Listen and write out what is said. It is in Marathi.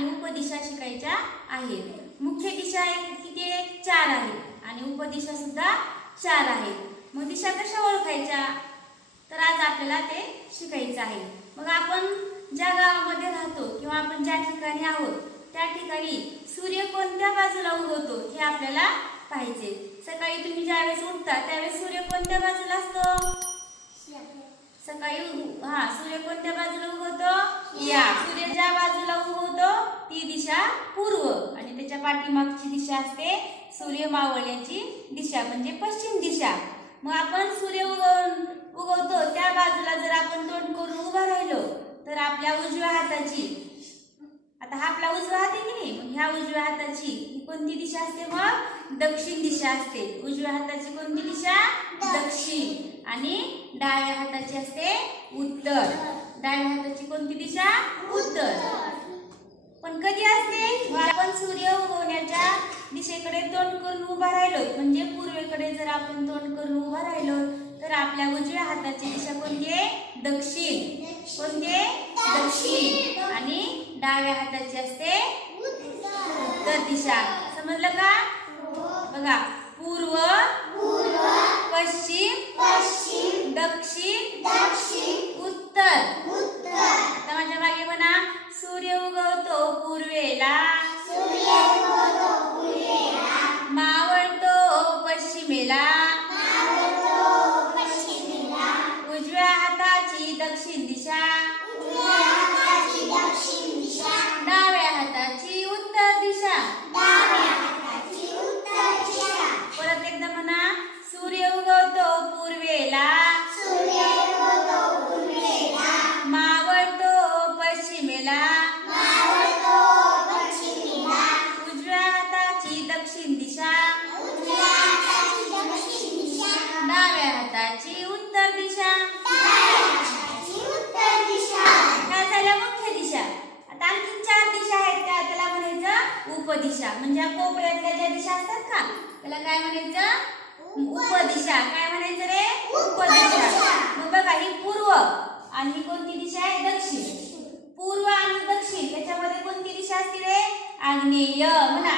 आणि उपदिशा शिकायच्या आहेत. मुख्य दिशा किती आहेत चार आहेत आणि उपदिशा सुद्धा चार आहेत मग दिशा कशा ओळखायच्या? तर आज आपल्याला ते शिकायचं आहे. मग आपण ज्या गावामध्ये राहतो किंवा आपण ज्या ठिकाणी आहोत त्या ठिकाणी सूर्य कोणत्या बाजूला उगवतो हे आपल्याला पाहिजे. सकाळी तुम्ही ज्यावेळेस उठता त्यावेळेस सूर्य कोणत्या बाजूला असतो? सकाळी हा सूर्य कोणत्या बाजूला उगवतो? या. सूर्य ज्या बाजूला ती दिशा पूर्व आणि त्याच्या पाठीमागची दिशा असते सूर्य मावळण्याची दिशा म्हणजे पश्चिम दिशा. मग आपण सूर्य उगवून उगवतो त्या बाजूला जर आपण तोंड करून उभा राहिलो तर आपल्या उजव्या हाताची आता हा आपला उजवा हात आहे की नाही? मग ह्या उजव्या हाताची ही कोणती दिशा असते? मग दक्षिण दिशा असते. उजव्या हाताची कोणती दिशा? दक्षिण. आणि डाव्या हाताची असते उत्तर. डाव्या हाताची कोणती दिशा? उत्तर पण कधी असते जेव्हा आपण सूर्य उगवण्याच्या दिशेकडे तोंड करून उभा राहिलो म्हणजे पूर्वेकडे जर आपण तोंड करून उभा राहिलो तर आपल्या उजव्या हाताची दिशा कोणती आहे? दक्षिण. कोणती आहे? दक्षिण. आणि डाव्या हाताची असते? उत्तर दिशा. समजलं का? बघा. पूर्व पश्चिम दक्षिण उत्तर. डाव्या हाताची उत्तर दिशा. काय झाल्या मुख्य दिशा. आता आणखी चार दिशा आहेत त्या त्याला म्हणायचं उपदिशा. म्हणजे कोपऱ्यातल्या ज्या दिशा असतात का? त्याला काय म्हणायचं? उपदिशा. काय म्हणायचं रे? उपदिशा. मग बघा ही पूर्व आणि ही कोणती दिशा आहे? दक्षिण. पूर्व आणि दक्षिण. त्याच्यामध्ये कोणती दिशा असते रे? आग्नेय. म्हणा